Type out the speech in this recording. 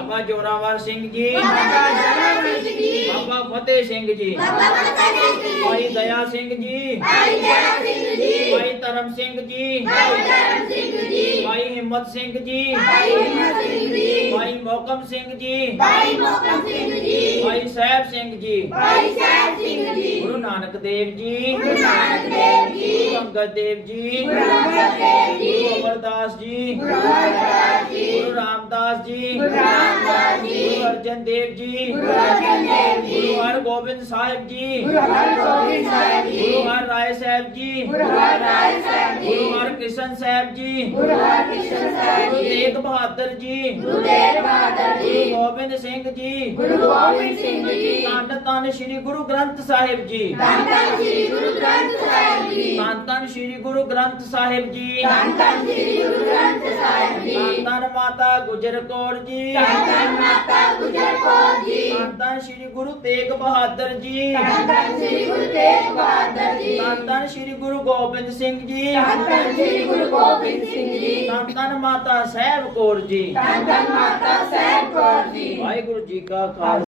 बाबा जोरावर सिंह जी बाबा फतेह सिंह जी भाई दया सिंह जी भाई धर्म सिंह जी भाई हिम्मत सिंह जी भाई मोहकम सिंह जी भाई साहब सिंह जी गुरु नानक देव जी गुरु अंगद देव जी गुरु अमरदास जी गुरु रामदास जी ਅਰਜਨ ਦੇਵ ਜੀ ਗੁਰੂ ਅਰਜਨ ਦੇਵ ਜੀ ਗੁਰੂ ਹਰਗੋਬਿੰਦ ਸਾਹਿਬ ਜੀ ਗੁਰੂ ਹਰਗੋਬਿੰਦ ਸਾਹਿਬ ਗੁਰੂ ਜੀ ਹਰ ਰਾਏ ਸਾਹਿਬ ਜੀ ਗੁਰੂ ਹਰਰਾਏ ਸਾਹਿਬ ਜੀ ਗੁਰੂ ਹਰਕ੍ਰਿਸ਼ਨ ਸਾਹਿਬ ਜੀ ਗੁਰੂ ਹਰਕ੍ਰਿਸ਼ਨ ਸਾਹਿਬ ਗੁਰੂ ਜੀ ਤੇਗ ਬਹਾਦਰ ਜੀ ਗੁਰੂ ਤੇਗ ਬਹਾਦਰ ਗੁਰੂ ਜੀ ਗੋਬਿੰਦ ਸਿੰਘ ਜੀ ਗੁਰੂ ਗੋਬਿੰਦ ਸਿੰਘ ਜੀ ਧੰਨ ਧੰਨ ਸ੍ਰੀ ਗੁਰੂ ਗ੍ਰੰਥ ਸਾਹਿਬ ਜੀ ਧੰਨ ਧੰਨ ਸ੍ਰੀ ਗੁਰੂ ਗ੍ਰੰਥ ਸਾਹਿਬ ਜੀ ਧੰਨ ਧੰਨ ਸ੍ਰੀ ਗੁਰੂ ਗ੍ਰੰਥ ਸਾਹਿਬ ਜੀ ਧੰਨ ਧੰਨ ਸ੍ਰੀ ਗੁਰੂ ਗ੍ਰੰਥ ਸਾਹਿਬ ਜੀ ਧੰਨ ਧੰਨ ਮਾਤਾ ਗੁਜਰ ਕੌਰ ਜੀ ਧੰਨ ਧੰਨ ਮਾਤਾ ਧੰਨ ਸ੍ਰੀ ਗੁਰੂ ਤੇਗ ਬਹਾਦਰ ਜੀ। ਧੰਨ ਧੰਨ ਸ੍ਰੀ ਗੁਰੂ ਤੇਗ ਬਹਾਦਰ ਜੀ। ਧੰਨ ਧੰਨ ਸ੍ਰੀ ਗੁਰੂ ਗੋਬਿੰਦ ਸਿੰਘ ਜੀ। ਧੰਨ ਧੰਨ ਸ੍ਰੀ ਗੁਰੂ ਗੋਬਿੰਦ ਸਿੰਘ ਜੀ। ਧੰਨ ਧੰਨ ਮਾਤਾ ਸਾਹਿਬ ਕੌਰ ਜੀ। ਧੰਨ ਧੰਨ ਮਾਤਾ ਸਾਹਿਬ ਕੌਰ ਜੀ। ਵਾਹਿਗੁਰੂ ਜੀ ਕਾ ਖਾਲਸਾ।